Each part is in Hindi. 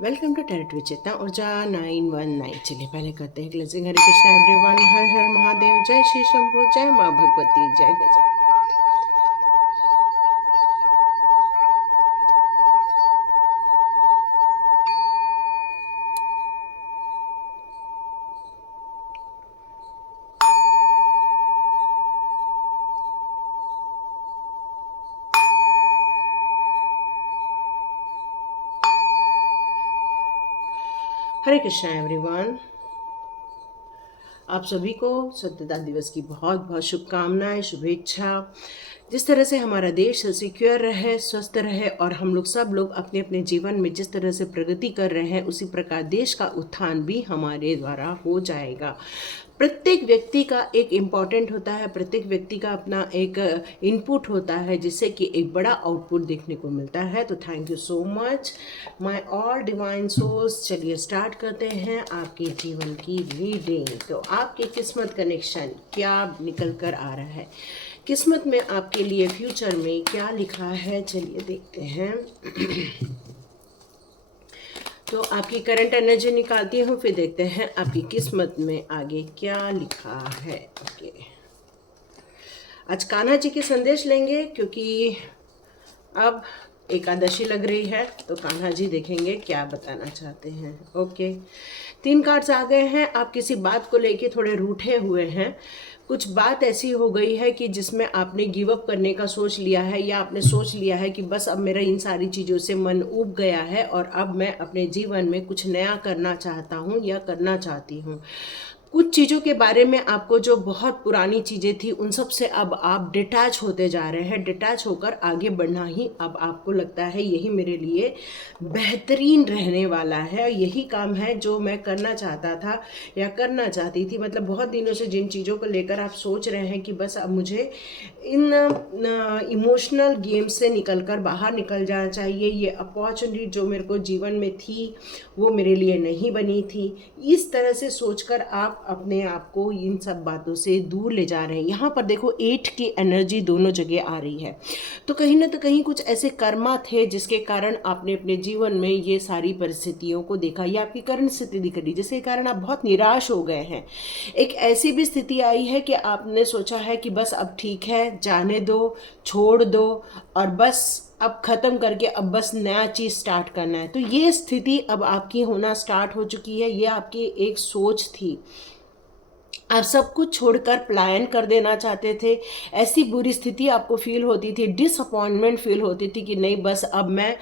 वेलकम टू टेरिट विचेता ऊर्जा 919। चलिए पहले करते हैं क्लेंजिंग। हरे कृष्णा एवरीवन, हर हर महादेव, जय श्री शंभू, जय माँ भगवती, जय गजा। हरे कृष्णा एवरीवन, आप सभी को स्वतंत्रता दिवस की बहुत बहुत शुभकामनाएं, शुभेच्छा। जिस तरह से हमारा देश सिक्योर रहे, स्वस्थ रहे और हम लोग सब लोग अपने अपने जीवन में जिस तरह से प्रगति कर रहे हैं, उसी प्रकार देश का उत्थान भी हमारे द्वारा हो जाएगा। प्रत्येक व्यक्ति का एक इम्पॉर्टेंट होता है, प्रत्येक व्यक्ति का अपना एक इनपुट होता है, जिससे कि एक बड़ा आउटपुट देखने को मिलता है। तो thank you so much my all divine souls. चलिए स्टार्ट करते हैं आपके जीवन की रीडिंग। तो आपके किस्मत कनेक्शन क्या निकल कर आ रहा है, किस्मत में आपके लिए फ्यूचर में क्या लिखा है, चलिए देखते हैं। तो आपकी करंट एनर्जी निकालती हूँ, फिर देखते हैं आपकी किस्मत में आगे क्या लिखा है। ओके, आज कान्हा जी के संदेश लेंगे क्योंकि अब एकादशी लग रही है, तो कान्हा जी देखेंगे क्या बताना चाहते हैं। ओके, 3 कार्ड्स आ गए हैं। आप किसी बात को लेके थोड़े रूठे हुए हैं। कुछ बात ऐसी हो गई है कि जिसमें आपने गिव अप करने का सोच लिया है, या आपने सोच लिया है कि बस अब मेरा इन सारी चीज़ों से मन ऊब गया है और अब मैं अपने जीवन में कुछ नया करना चाहता हूँ या करना चाहती हूँ। कुछ चीज़ों के बारे में आपको जो बहुत पुरानी चीज़ें थी उन सब से अब आप डिटैच होते जा रहे हैं। डिटैच होकर आगे बढ़ना ही अब आपको लगता है यही मेरे लिए बेहतरीन रहने वाला है, यही काम है जो मैं करना चाहता था या करना चाहती थी। मतलब बहुत दिनों से जिन चीज़ों को लेकर आप सोच रहे हैं कि बस अब मुझे इन इमोशनल गेम से निकलकर बाहर निकल जाना चाहिए, ये अपॉर्चुनिटी जो मेरे को जीवन में थी वो मेरे लिए नहीं बनी थी, इस तरह से सोचकर आप अपने आप को इन सब बातों से दूर ले जा रहे हैं। यहाँ पर देखो 8 की एनर्जी दोनों जगह आ रही है। तो कहीं ना तो कहीं कुछ ऐसे कर्मा थे जिसके कारण आपने अपने जीवन में ये सारी परिस्थितियों को देखा, या आपकी करंट स्थिति दिख रही जिसके कारण आप बहुत निराश हो गए हैं। एक ऐसी भी स्थिति आई है कि आपने सोचा है कि बस अब ठीक है, जाने दो, छोड़ दो और बस अब ख़त्म करके अब बस नया चीज़ स्टार्ट करना है। तो ये स्थिति अब आपकी होना स्टार्ट हो चुकी है। ये आपकी एक सोच थी, आप सब कुछ छोड़कर पलायन कर देना चाहते थे। ऐसी बुरी स्थिति आपको फील होती थी, डिसअपॉइंटमेंट फील होती थी कि नहीं बस अब मैं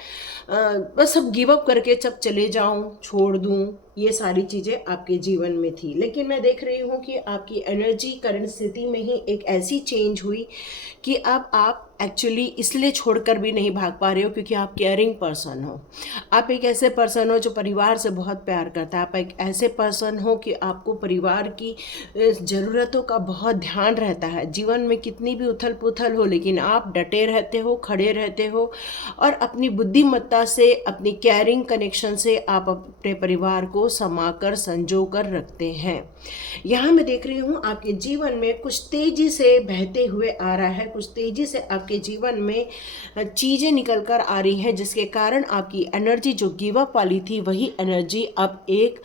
बस अब गिव अप करके जब चले जाऊं, छोड़ दूं, ये सारी चीज़ें आपके जीवन में थी। लेकिन मैं देख रही हूँ कि आपकी एनर्जी करंट स्थिति में ही एक ऐसी चेंज हुई कि अब आप एक्चुअली इसलिए छोड़कर भी नहीं भाग पा रहे हो क्योंकि आप केयरिंग पर्सन हो। आप एक ऐसे पर्सन हो जो परिवार से बहुत प्यार करता है। आप एक ऐसे पर्सन हो कि आपको परिवार की ज़रूरतों का बहुत ध्यान रहता है। जीवन में कितनी भी उथल पुथल हो लेकिन आप डटे रहते हो, खड़े रहते हो और अपनी बुद्धिमत्ता से, अपनी केयरिंग कनेक्शन से आप अपने परिवार को समाकर संजो कर रखते हैं। यहाँ मैं देख रही हूँ आपके जीवन में कुछ तेजी से बहते हुए आ रहा है, कुछ तेजी से आपके जीवन में चीज़ें निकल कर आ रही हैं, जिसके कारण आपकी एनर्जी जो गिव अप वाली थी वही एनर्जी अब एक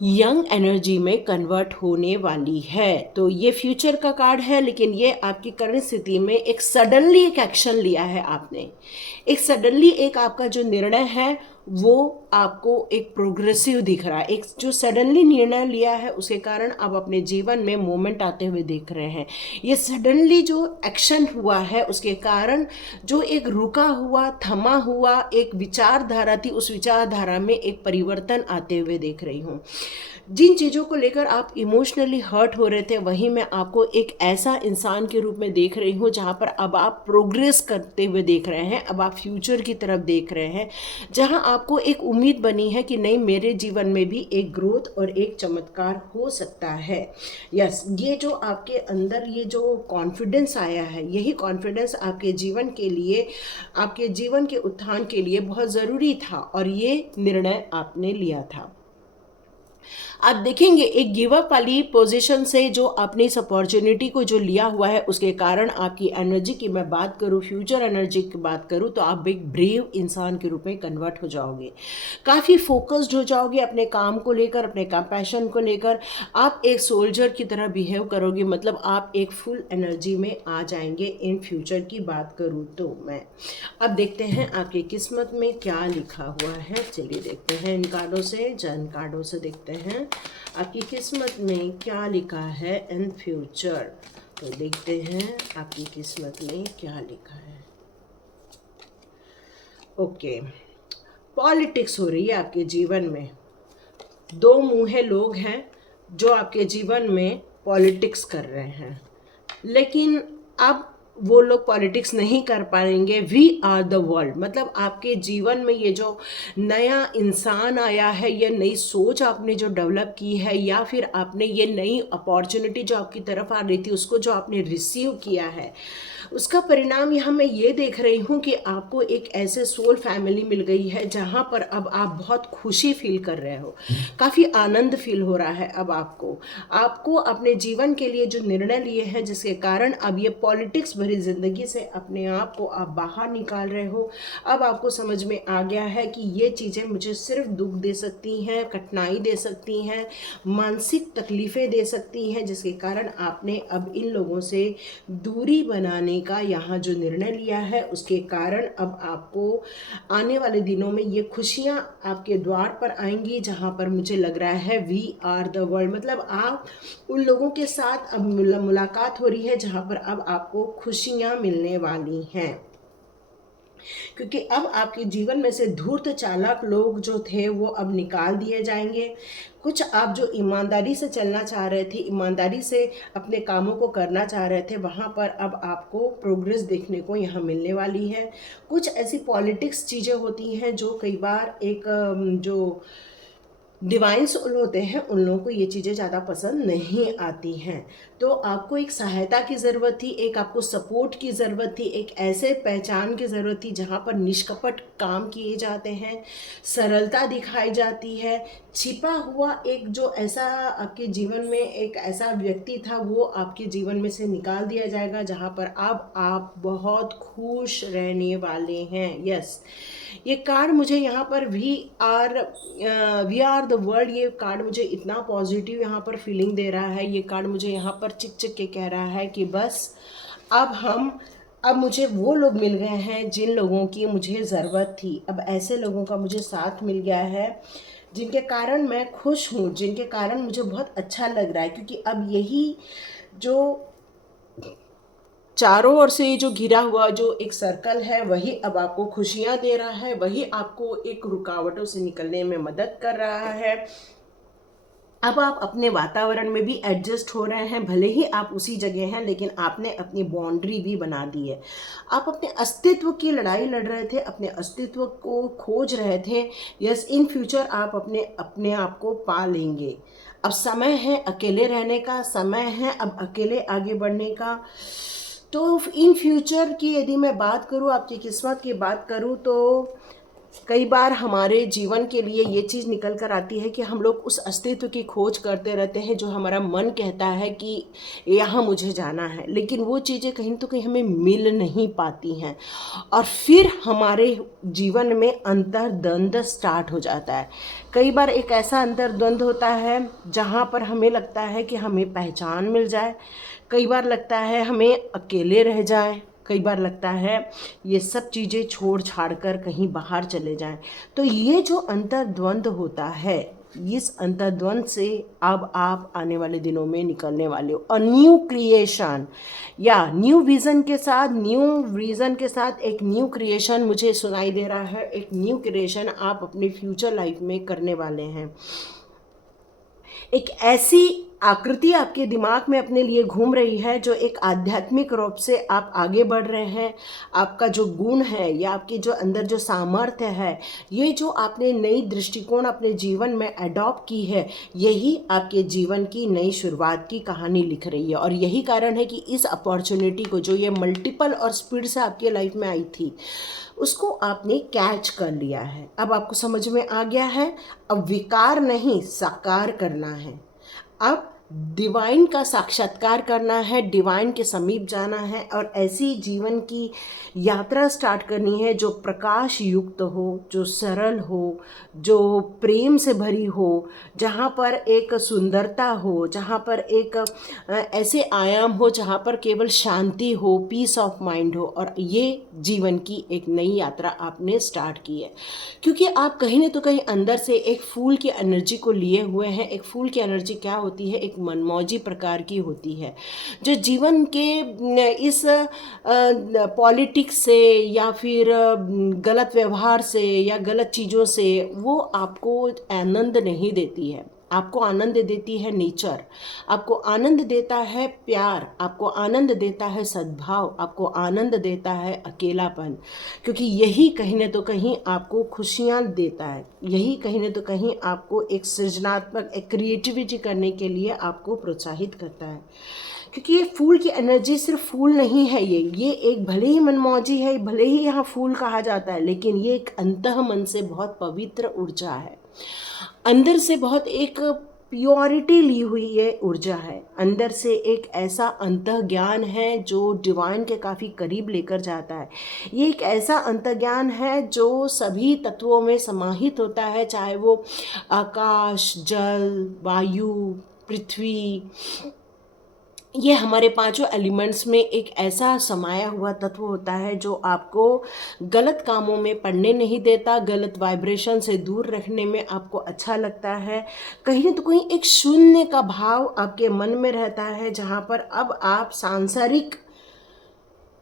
यंग एनर्जी में कन्वर्ट होने वाली है। तो ये फ्यूचर का कार्ड है, लेकिन ये आपकी करंट स्थिति में एक सडनली एक एक्शन लिया है आपने। एक सडनली एक आपका जो निर्णय है वो आपको एक प्रोग्रेसिव दिख रहा है। एक जो सडनली निर्णय लिया है उसके कारण आप अपने जीवन में मोमेंट आते हुए देख रहे हैं। ये सडनली जो एक्शन हुआ है उसके कारण जो एक रुका हुआ, थमा हुआ एक विचारधारा थी, उस विचारधारा में एक परिवर्तन आते हुए देख रही हूँ। जिन चीज़ों को लेकर आप इमोशनली हर्ट हो रहे थे वहीं मैं आपको एक ऐसा इंसान के रूप में देख रही हूँ जहाँ पर अब आप प्रोग्रेस करते हुए देख रहे हैं। अब आप फ्यूचर की तरफ देख रहे हैं, जहाँ आपको एक उम्मीद बनी है कि नहीं, मेरे जीवन में भी एक ग्रोथ और एक चमत्कार हो सकता है। यस, ये जो आपके अंदर ये जो कॉन्फिडेंस आया है, यही कॉन्फिडेंस आपके जीवन के लिए, आपके जीवन के उत्थान के लिए बहुत ज़रूरी था और ये निर्णय आपने लिया था। आप देखेंगे एक गिव अप वाली पोजीशन से जो आपने इस अपॉर्चुनिटी को जो लिया हुआ है उसके कारण आपकी एनर्जी की मैं बात करूँ, फ्यूचर एनर्जी की बात करूँ, तो आप एक ब्रेव इंसान के रूप में कन्वर्ट हो जाओगे। काफ़ी फोकस्ड हो जाओगे अपने काम को लेकर, अपने काम पैशन को लेकर। आप एक सोल्जर की तरह बिहेव करोगे, मतलब आप एक फुल एनर्जी में आ जाएंगे। इन फ्यूचर की बात करूँ तो मैं अब देखते हैं आपकी किस्मत में क्या लिखा हुआ है। चलिए देखते हैं इन कार्डों से, जन कार्डों से देखते हैं आपकी किस्मत में क्या लिखा है इन फ्यूचर। तो देखते हैं आपकी किस्मत में क्या लिखा है। ओके, पॉलिटिक्स हो रही है आपके जीवन में। दो मुँहे लोग हैं जो आपके जीवन में पॉलिटिक्स कर रहे हैं, लेकिन अब वो लोग पॉलिटिक्स नहीं कर पाएंगे। वी आर द वर्ल्ड, मतलब आपके जीवन में ये जो नया इंसान आया है, ये नई सोच आपने जो डेवलप की है, या फिर आपने ये नई अपॉर्चुनिटी जो आपकी तरफ आ रही थी उसको जो आपने रिसीव किया है, उसका परिणाम यहाँ मैं ये देख रही हूँ कि आपको एक ऐसे सोल फैमिली मिल गई है जहाँ पर अब आप बहुत खुशी फील कर रहे हो, काफ़ी आनंद फील हो रहा है। अब आपको अपने जीवन के लिए जो निर्णय लिए हैं, जिसके कारण अब ये पॉलिटिक्स भरी ज़िंदगी से अपने आप को आप बाहर निकाल रहे हो। अब आपको समझ में आ गया है कि ये चीज़ें मुझे सिर्फ दुख दे सकती हैं, कठिनाई दे सकती हैं, मानसिक तकलीफ़ें दे सकती हैं, जिसके कारण आपने अब इन लोगों से दूरी बनाने का यहाँ जो निर्णय लिया है, उसके कारण अब आपको आने वाले दिनों में ये खुशियाँ आपके द्वार पर आएंगी, जहाँ पर मुझे लग रहा है वी आर द वर्ल्ड, मतलब आप उन लोगों के साथ अब मुलाकात हो रही है जहाँ पर अब आपको खुशियाँ मिलने वाली हैं। क्योंकि अब आपके जीवन में से धूर्त चालाक लोग जो थे वो अब निकाल दिए जाएंगे। कुछ आप जो ईमानदारी से चलना चाह रहे थे, ईमानदारी से अपने कामों को करना चाह रहे थे, वहाँ पर अब आपको प्रोग्रेस देखने को यहाँ मिलने वाली है। कुछ ऐसी पॉलिटिक्स चीज़ें होती हैं जो कई बार एक जो डिवाइन सोल होते हैं उन लोगों को ये चीज़ें ज़्यादा पसंद नहीं आती हैं। तो आपको एक सहायता की ज़रूरत थी, एक आपको सपोर्ट की ज़रूरत थी, एक ऐसे पहचान की ज़रूरत थी जहाँ पर निष्कपट काम किए जाते हैं, सरलता दिखाई जाती है। छिपा हुआ एक जो ऐसा आपके जीवन में एक ऐसा व्यक्ति था वो आपके जीवन में से निकाल दिया जाएगा, जहाँ पर अब आप बहुत खुश रहने वाले हैं। यस, ये कार्ड मुझे यहाँ पर वी आर द वर्ल्ड, ये कार्ड मुझे इतना पॉजिटिव यहाँ पर फीलिंग दे रहा है। ये कार्ड मुझे यहाँ पर चिक चिक के कह रहा है कि बस अब मुझे वो लोग मिल गए हैं जिन लोगों की मुझे ज़रूरत थी। अब ऐसे लोगों का मुझे साथ मिल गया है जिनके कारण मैं खुश हूँ, जिनके कारण मुझे बहुत अच्छा लग रहा है। क्योंकि अब यही जो चारों ओर से जो घिरा हुआ जो एक सर्कल है, वही अब आपको खुशियाँ दे रहा है, वही आपको एक रुकावटों से निकलने में मदद कर रहा है। अब आप अपने वातावरण में भी एडजस्ट हो रहे हैं, भले ही आप उसी जगह हैं, लेकिन आपने अपनी बाउंड्री भी बना दी है। आप अपने अस्तित्व की लड़ाई लड़ रहे थे, अपने अस्तित्व को खोज रहे थे। यस, इन फ्यूचर आप अपने आप को पा लेंगे। अब समय है अकेले रहने का, समय है अब अकेले आगे बढ़ने का। तो इन फ्यूचर की यदि मैं बात करूँ, आपकी किस्मत की बात करूँ, तो कई बार हमारे जीवन के लिए ये चीज़ निकल कर आती है कि हम लोग उस अस्तित्व की खोज करते रहते हैं जो हमारा मन कहता है कि यहाँ मुझे जाना है, लेकिन वो चीज़ें कहीं तो कहीं हमें मिल नहीं पाती हैं, और फिर हमारे जीवन में अंतर्द्वंद स्टार्ट हो जाता है। कई बार एक ऐसा अंतर्द्वंद होता है जहाँ पर हमें लगता है कि हमें पहचान मिल जाए, कई बार लगता है हमें अकेले रह जाए, कई बार लगता है ये सब चीज़ें छोड़ छाड़ कर कहीं बाहर चले जाएं। तो ये जो अंतर्द्वंद होता है, इस अंतर्द्वंद से अब आप आने वाले दिनों में निकलने वाले हो, और न्यू क्रिएशन या न्यू विज़न के साथ एक न्यू क्रिएशन मुझे सुनाई दे रहा है। एक न्यू क्रिएशन आप अपने फ्यूचर लाइफ में करने वाले हैं। एक ऐसी आकृति आपके दिमाग में अपने लिए घूम रही है, जो एक आध्यात्मिक रूप से आप आगे बढ़ रहे हैं। आपका जो गुण है या आपके जो अंदर जो सामर्थ्य है, ये जो आपने नई दृष्टिकोण अपने जीवन में अडॉप्ट की है, यही आपके जीवन की नई शुरुआत की कहानी लिख रही है। और यही कारण है कि इस अपॉर्चुनिटी को, जो ये मल्टीपल और स्पीड से आपके लाइफ में आई थी, उसको आपने कैच कर लिया है। अब आपको समझ में आ गया है, अब विकार नहीं साकार करना है। अब डिवाइन का साक्षात्कार करना है, डिवाइन के समीप जाना है और ऐसी जीवन की यात्रा स्टार्ट करनी है जो प्रकाश युक्त हो, जो सरल हो, जो प्रेम से भरी हो, जहाँ पर एक सुंदरता हो, जहाँ पर एक ऐसे आयाम हो जहाँ पर केवल शांति हो, पीस ऑफ माइंड हो। और ये जीवन की एक नई यात्रा आपने स्टार्ट की है, क्योंकि आप कहीं न तो कहीं अंदर से एक फूल की एनर्जी को लिए हुए हैं। एक फूल की एनर्जी क्या होती है? एक मनमौजी प्रकार की होती है, जो जीवन के इस पॉलिटिक्स से या फिर गलत व्यवहार से या गलत चीज़ों से वो आपको आनंद नहीं देती है। आपको आनंद देती है नेचर, आपको आनंद देता है प्यार, आपको आनंद देता है सद्भाव, आपको आनंद देता है अकेलापन, क्योंकि यही कहीं न तो कहीं आपको खुशियाँ देता है। यही कहीं न तो कहीं आपको एक सृजनात्मक, एक क्रिएटिविटी करने के लिए आपको प्रोत्साहित करता है। क्योंकि ये फूल की एनर्जी सिर्फ फूल नहीं है, ये एक भले ही मनमौजी है, भले ही यहाँ फूल कहा जाता है, लेकिन ये एक अंतः मन से बहुत पवित्र ऊर्जा है। अंदर से बहुत एक प्योरिटी ली हुई ये ऊर्जा है। अंदर से एक ऐसा अंतः ज्ञान है जो डिवाइन के काफ़ी करीब लेकर जाता है। ये एक ऐसा अंतः ज्ञान है जो सभी तत्वों में समाहित होता है, चाहे वो आकाश, जल, वायु, पृथ्वी, ये हमारे पांचों एलिमेंट्स में एक ऐसा समाया हुआ तत्व होता है जो आपको गलत कामों में पड़ने नहीं देता, गलत वाइब्रेशन से दूर रखने में आपको अच्छा लगता है। कहीं तो कहीं एक शून्य का भाव आपके मन में रहता है, जहाँ पर अब आप सांसारिक,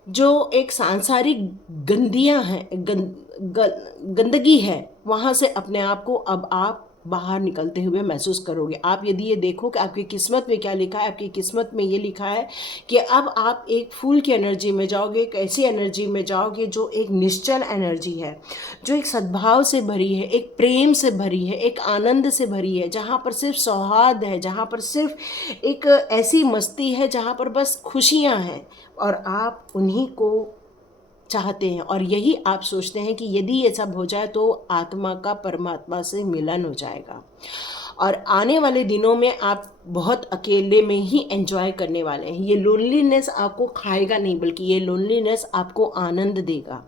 जो एक सांसारिक गंदियाँ हैं, गंदगी है, वहाँ से अपने आप को अब आप बाहर निकलते हुए महसूस करोगे। आप यदि ये देखो कि आपकी किस्मत में क्या लिखा है, आपकी किस्मत में ये लिखा है कि अब आप एक फूल की एनर्जी में जाओगे, एक ऐसी एनर्जी में जाओगे जो एक निश्चल एनर्जी है, जो एक सद्भाव से भरी है, एक प्रेम से भरी है, एक आनंद से भरी है, जहाँ पर सिर्फ सौहार्द है, जहाँ पर सिर्फ एक ऐसी मस्ती है, जहाँ पर बस खुशियाँ हैं और आप उन्हीं को चाहते हैं। और यही आप सोचते हैं कि यदि ये सब हो जाए तो आत्मा का परमात्मा से मिलन हो जाएगा। और आने वाले दिनों में आप बहुत अकेले में ही एंजॉय करने वाले हैं। ये लोनलीनेस आपको खाएगा नहीं, बल्कि ये लोनलीनेस आपको आनंद देगा।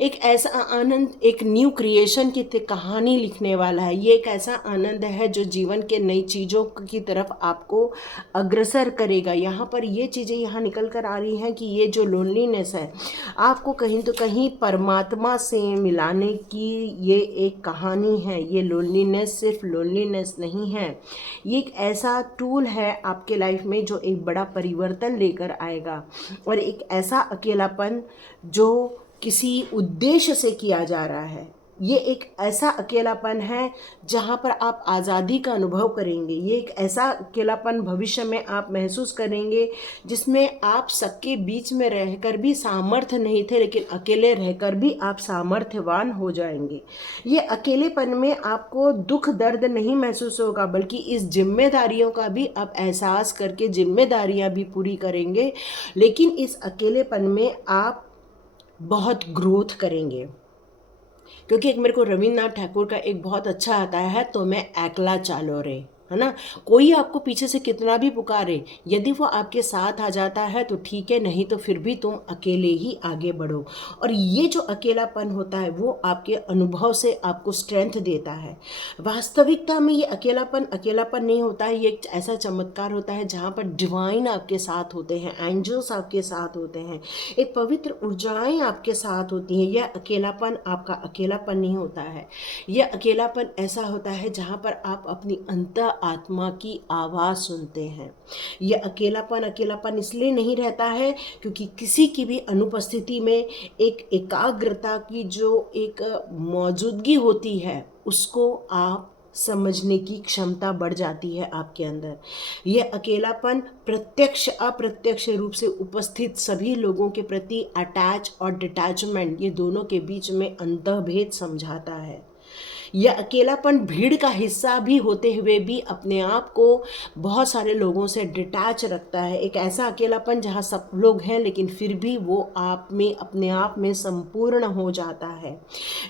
एक ऐसा आनंद, एक न्यू क्रिएशन की कहानी लिखने वाला है। ये एक ऐसा आनंद है जो जीवन के नई चीज़ों की तरफ आपको अग्रसर करेगा। यहाँ पर ये चीज़ें यहाँ निकल कर आ रही हैं कि ये जो लोनलीनेस है, आपको कहीं तो कहीं परमात्मा से मिलाने की ये एक कहानी है। ये लोनलीनेस सिर्फ लोनलीनेस नहीं है, ये एक ऐसा टूल है आपके लाइफ में जो एक बड़ा परिवर्तन लेकर आएगा। और एक ऐसा अकेलापन जो किसी उद्देश्य से किया जा रहा है, ये एक ऐसा अकेलापन है जहाँ पर आप आज़ादी का अनुभव करेंगे। ये एक ऐसा अकेलापन भविष्य में आप महसूस करेंगे जिसमें आप सबके बीच में रहकर भी सामर्थ्य नहीं थे, लेकिन अकेले रहकर भी आप सामर्थ्यवान हो जाएंगे। ये अकेलेपन में आपको दुख दर्द नहीं महसूस होगा, बल्कि इस जिम्मेदारियों का भी आप एहसास करके जिम्मेदारियां भी पूरी करेंगे। लेकिन इस अकेलेपन में आप बहुत ग्रोथ करेंगे, क्योंकि एक मेरे को रविन्द्रनाथ ठाकुर का एक बहुत अच्छा आता है, तो मैं एकला चालो रे, है ना। कोई आपको पीछे से कितना भी पुकारे, यदि वो आपके साथ आ जाता है तो ठीक है, नहीं तो फिर भी तुम अकेले ही आगे बढ़ो। और ये जो अकेलापन होता है वो आपके अनुभव से आपको स्ट्रेंथ देता है। वास्तविकता में ये अकेलापन नहीं होता है, ये एक ऐसा चमत्कार होता है जहाँ पर डिवाइन आपके साथ होते हैं, एंजल्स आपके साथ होते हैं, एक पवित्र ऊर्जाएं आपके साथ होती हैं। यह अकेलापन आपका अकेलापन नहीं होता है, यह अकेलापन ऐसा होता है जहाँ पर आप अपनी अंतः आत्मा की आवाज़ सुनते हैं। यह अकेलापन इसलिए नहीं रहता है क्योंकि किसी की भी अनुपस्थिति में एक एकाग्रता की जो एक मौजूदगी होती है, उसको आप समझने की क्षमता बढ़ जाती है आपके अंदर। यह अकेलापन प्रत्यक्ष अप्रत्यक्ष रूप से उपस्थित सभी लोगों के प्रति अटैच और डिटैचमेंट, ये दोनों के बीच में अंतर्भेद समझाता है। यह अकेलापन भीड़ का हिस्सा भी होते हुए भी अपने आप को बहुत सारे लोगों से डिटैच रखता है। एक ऐसा अकेलापन जहाँ सब लोग हैं लेकिन फिर भी वो आप में अपने आप में संपूर्ण हो जाता है।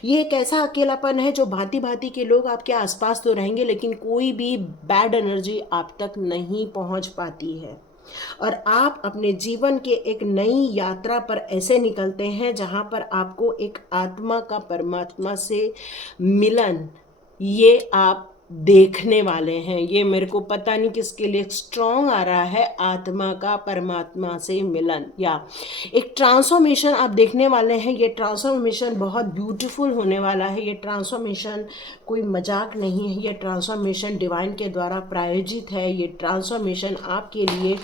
ये एक ऐसा अकेलापन है जो भांति भांति के लोग आपके आसपास तो रहेंगे लेकिन कोई भी बैड एनर्जी आप तक नहीं पहुंच पाती है। और आप अपने जीवन के एक नई यात्रा पर ऐसे निकलते हैं जहां पर आपको एक आत्मा का परमात्मा से मिलन, ये आप देखने वाले हैं। ये मेरे को पता नहीं किसके लिए स्ट्रॉन्ग आ रहा है, आत्मा का परमात्मा से मिलन या एक ट्रांसफॉर्मेशन आप देखने वाले हैं। ये ट्रांसफॉर्मेशन बहुत ब्यूटीफुल होने वाला है। ये ट्रांसफॉर्मेशन कोई मजाक नहीं है, ये ट्रांसफॉर्मेशन डिवाइन के द्वारा प्रायोजित है। ये ट्रांसफॉर्मेशन आपके लिए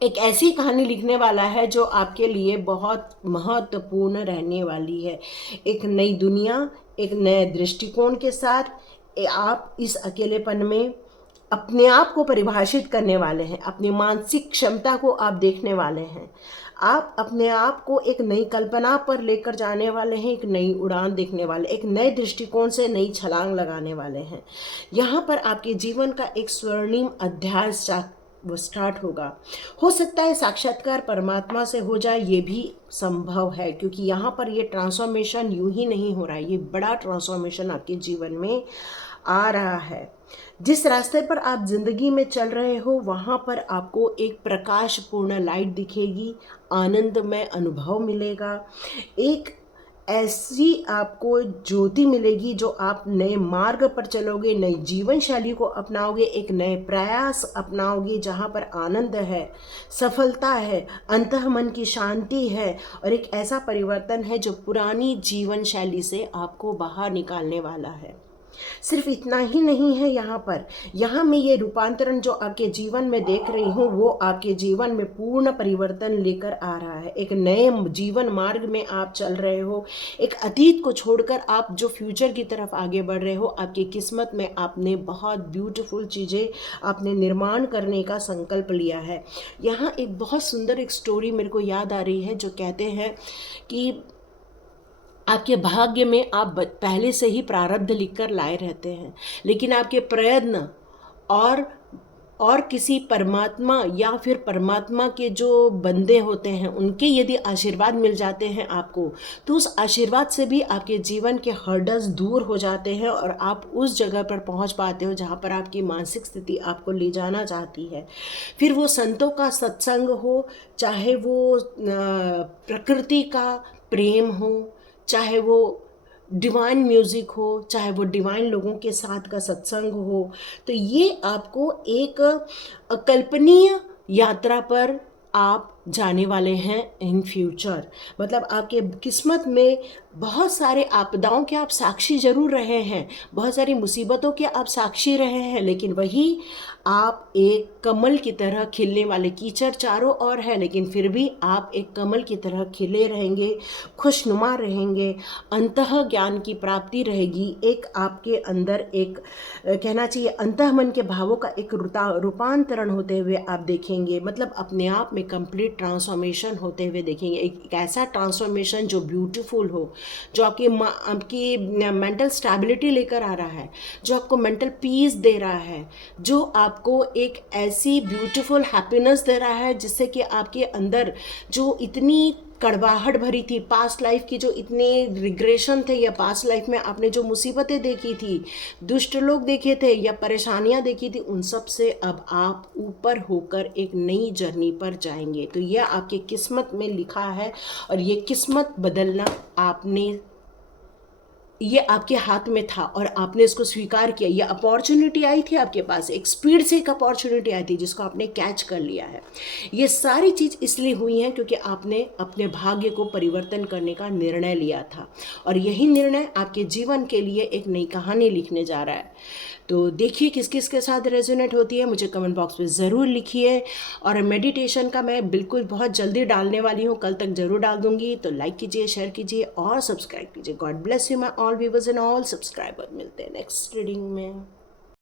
एक ऐसी कहानी लिखने वाला है जो आपके लिए बहुत महत्वपूर्ण रहने वाली है। एक नई दुनिया, एक नए दृष्टिकोण के साथ आप इस अकेलेपन में अपने आप को परिभाषित करने वाले हैं। अपनी मानसिक क्षमता को आप देखने वाले हैं। आप अपने आप को एक नई कल्पना पर लेकर जाने वाले हैं, एक नई उड़ान देखने वाले, एक नए दृष्टिकोण से नई छलांग लगाने वाले हैं। यहाँ पर आपके जीवन का एक स्वर्णिम अध्याय वो स्टार्ट होगा। हो सकता है साक्षात्कार परमात्मा से हो जाए, ये भी संभव है, क्योंकि यहाँ पर ये ट्रांसफॉर्मेशन यूं ही नहीं हो रहा है। ये बड़ा ट्रांसफॉर्मेशन आपके जीवन में आ रहा है। जिस रास्ते पर आप जिंदगी में चल रहे हो वहाँ पर आपको एक प्रकाशपूर्ण लाइट दिखेगी, आनंदमय अनुभव मिलेगा, एक ऐसी आपको ज्योति मिलेगी जो आप नए मार्ग पर चलोगे, नई जीवन शैली को अपनाओगे, एक नए प्रयास अपनाओगे जहाँ पर आनंद है, सफलता है, अंतःमन की शांति है और एक ऐसा परिवर्तन है जो पुरानी जीवन शैली से आपको बाहर निकालने वाला है। सिर्फ इतना ही नहीं है, यहाँ मैं ये रूपांतरण जो आपके जीवन में देख रही हूँ वो आपके जीवन में पूर्ण परिवर्तन लेकर आ रहा है। एक नए जीवन मार्ग में आप चल रहे हो, एक अतीत को छोड़कर आप जो फ्यूचर की तरफ आगे बढ़ रहे हो। आपकी किस्मत में आपने बहुत ब्यूटीफुल चीज़ें आपने निर्माण करने का संकल्प लिया है। यहाँ एक बहुत सुंदर एक स्टोरी मेरे को याद आ रही है जो कहते हैं कि आपके भाग्य में आप पहले से ही प्रारब्ध लिखकर लाए रहते हैं, लेकिन आपके प्रयत्न और किसी परमात्मा या फिर परमात्मा के जो बंदे होते हैं उनके यदि आशीर्वाद मिल जाते हैं आपको, तो उस आशीर्वाद से भी आपके जीवन के हर्डल्स दूर हो जाते हैं और आप उस जगह पर पहुंच पाते हो जहां पर आपकी मानसिक स्थिति आपको ले जाना चाहती है। फिर वो संतों का सत्संग हो, चाहे वो प्रकृति का प्रेम हो, चाहे वो डिवाइन म्यूज़िक हो, चाहे वो डिवाइन लोगों के साथ का सत्संग हो, तो ये आपको एक अकल्पनीय यात्रा पर आप जाने वाले हैं इन फ्यूचर। मतलब आपके किस्मत में बहुत सारे आपदाओं के आप साक्षी जरूर रहे हैं, बहुत सारी मुसीबतों के आप साक्षी रहे हैं, लेकिन वही आप एक कमल की तरह खिलने वाले, कीचड़ चारों ओर है लेकिन फिर भी आप एक कमल की तरह खिले रहेंगे, खुशनुमा रहेंगे, अंतः ज्ञान की प्राप्ति रहेगी। एक आपके अंदर एक कहना चाहिए अंतःमन के भावों का एक रूपांतरण होते हुए आप देखेंगे। मतलब अपने आप में कंप्लीट ट्रांसफॉर्मेशन होते हुए देखेंगे। एक ऐसा ट्रांसफॉर्मेशन जो ब्यूटीफुल हो, जो आपकी मेंटल स्टेबिलिटी लेकर आ रहा है, जो आपको मेंटल पीस दे रहा है, जो आपको एक ऐसी ब्यूटीफुल हैप्पीनेस दे रहा है जिससे कि आपके अंदर जो इतनी कड़वाहट भरी थी पास्ट लाइफ की, जो इतने रिग्रेशन थे या पास्ट लाइफ में आपने जो मुसीबतें देखी थी, दुष्ट लोग देखे थे या परेशानियां देखी थी, उन सब से अब आप ऊपर होकर एक नई जर्नी पर जाएंगे। तो यह आपके किस्मत में लिखा है और ये किस्मत बदलना ये आपके हाथ में था और आपने इसको स्वीकार किया। ये अपॉर्चुनिटी आई थी आपके पास, एक स्पीड से एक अपॉर्चुनिटी आई थी जिसको आपने कैच कर लिया है। ये सारी चीज़ इसलिए हुई है क्योंकि आपने अपने भाग्य को परिवर्तन करने का निर्णय लिया था और यही निर्णय आपके जीवन के लिए एक नई कहानी लिखने जा रहा है। तो देखिए किस किस के साथ रेजोनेट होती है, मुझे कमेंट बॉक्स में ज़रूर लिखिए। और मेडिटेशन का मैं बिल्कुल बहुत जल्दी डालने वाली हूँ, कल तक ज़रूर डाल दूँगी। तो लाइक कीजिए, शेयर कीजिए और सब्सक्राइब कीजिए। God bless you my all. All viewers and all subscriber. मिलते हैं नेक्स्ट रीडिंग में।